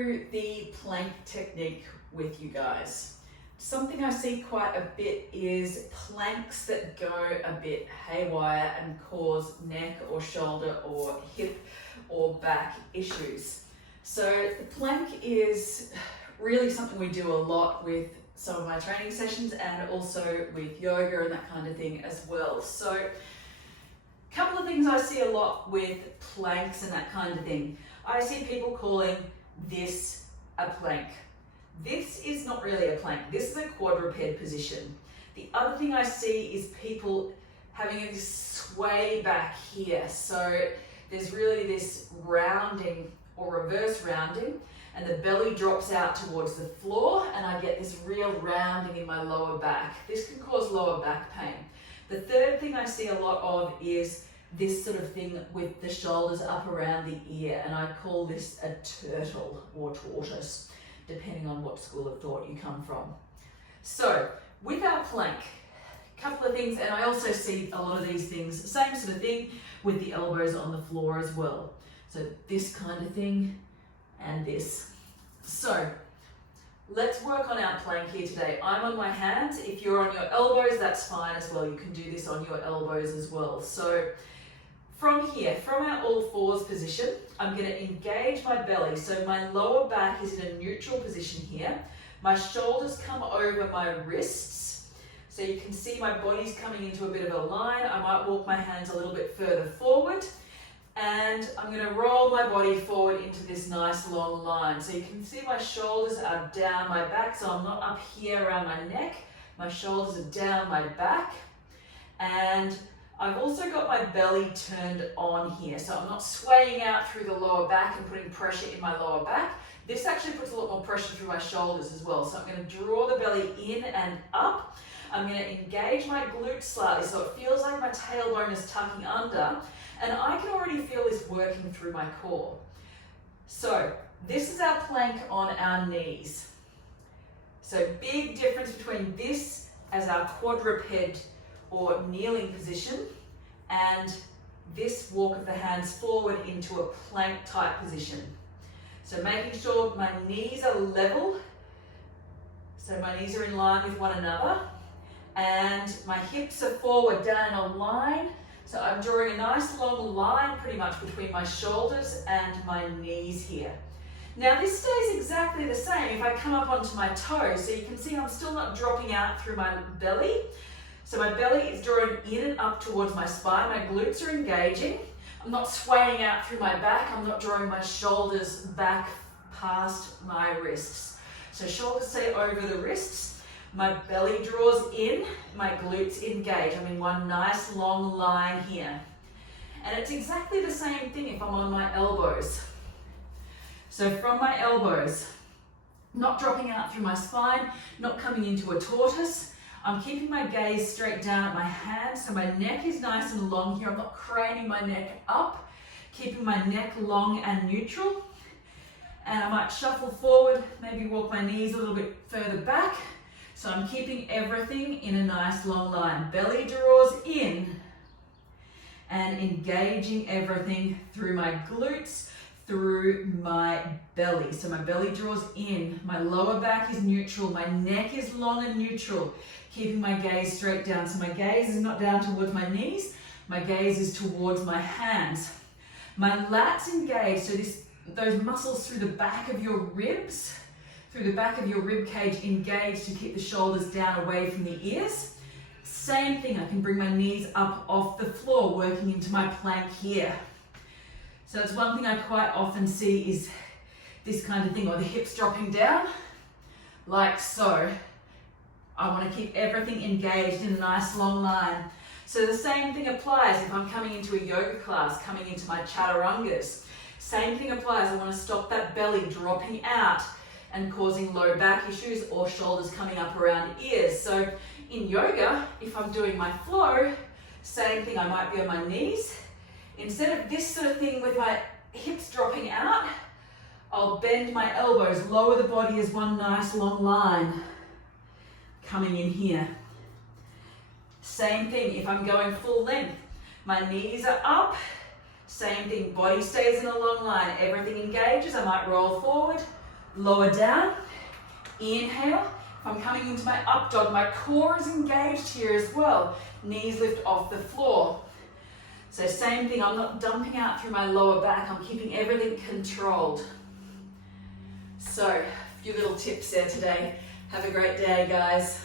through the plank technique with you guys. Something I see quite a bit is planks that go a bit haywire and cause neck or shoulder or hip or back issues. So the plank is really something we do a lot with some of my training sessions and also with yoga and that kind of thing as well. So a couple of things I see a lot with planks and that kind of thing. I see people calling this a plank. This is not really a plank. This is a quadruped position. The other thing I see is people having this sway back here. So there's really this rounding or reverse rounding, and the belly drops out towards the floor, and I get this real rounding in my lower back. This can cause lower back pain. The third thing I see a lot of is this sort of thing with the shoulders up around the ear, and I call this a turtle or tortoise, depending on what school of thought you come from. So with our plank, a couple of things, and I also see a lot of these things, same sort of thing with the elbows on the floor as well. So this kind of thing and this. So let's work on our plank here today. I'm on my hands. If you're on your elbows, that's fine as well. You can do this on your elbows as well. So from here, from our all fours position, I'm going to engage my belly. So my lower back is in a neutral position here. My shoulders come over my wrists. So you can see my body's coming into a bit of a line. I might walk my hands a little bit further forward. And I'm going to roll my body forward into this nice long line. So you can see my shoulders are down my back. So I'm not up here around my neck. My shoulders are down my back. And I've also got my belly turned on here, so I'm not swaying out through the lower back and putting pressure in my lower back. This actually puts a lot more pressure through my shoulders as well. So I'm going to draw the belly in and up. I'm going to engage my glutes slightly so it feels like my tailbone is tucking under, and I can already feel this working through my core. So this is our plank on our knees. So big difference between this as our quadruped or kneeling position and this walk of the hands forward into a plank type position. So making sure my knees are level, so my knees are in line with one another, and my hips are forward down a line. So I'm drawing a nice long line pretty much between my shoulders and my knees here. Now this stays exactly the same if I come up onto my toes, so you can see I'm still not dropping out through my belly. So my belly is drawing in and up towards my spine. My glutes are engaging. I'm not swaying out through my back. I'm not drawing my shoulders back past my wrists. So shoulders stay over the wrists. My belly draws in. My glutes engage. I'm in one nice long line here. And it's exactly the same thing if I'm on my elbows. So from my elbows, not dropping out through my spine, not coming into a tortoise. I'm keeping my gaze straight down at my hands, so my neck is nice and long here. I'm not craning my neck up, keeping my neck long and neutral. And I might shuffle forward, maybe walk my knees a little bit further back. So I'm keeping everything in a nice long line. Belly draws in and engaging everything through my glutes, through my belly. So my belly draws in, my lower back is neutral, my neck is long and neutral, keeping my gaze straight down. So my gaze is not down towards my knees, my gaze is towards my hands. My lats engage, so those muscles through the back of your ribs, through the back of your rib cage engage to keep the shoulders down away from the ears. Same thing, I can bring my knees up off the floor, working into my plank here. So it's one thing I quite often see is this kind of thing, or the hips dropping down, like so. I want to keep everything engaged in a nice long line. So the same thing applies if I'm coming into a yoga class, coming into my chaturangas. Same thing applies, I want to stop that belly dropping out and causing low back issues or shoulders coming up around ears. So in yoga, if I'm doing my flow, same thing, I might be on my knees. Instead of this sort of thing with my hips dropping out, I'll bend my elbows, lower the body as one nice long line coming in here. Same thing if I'm going full length. My knees are up, same thing, body stays in a long line, everything engages. I might roll forward, Lower down, inhale. If I'm coming into my up dog, my core is engaged here as well. Knees lift off the floor. So same thing, I'm not dumping out through my lower back, I'm keeping everything controlled. So, a few little tips there today. Have a great day, guys.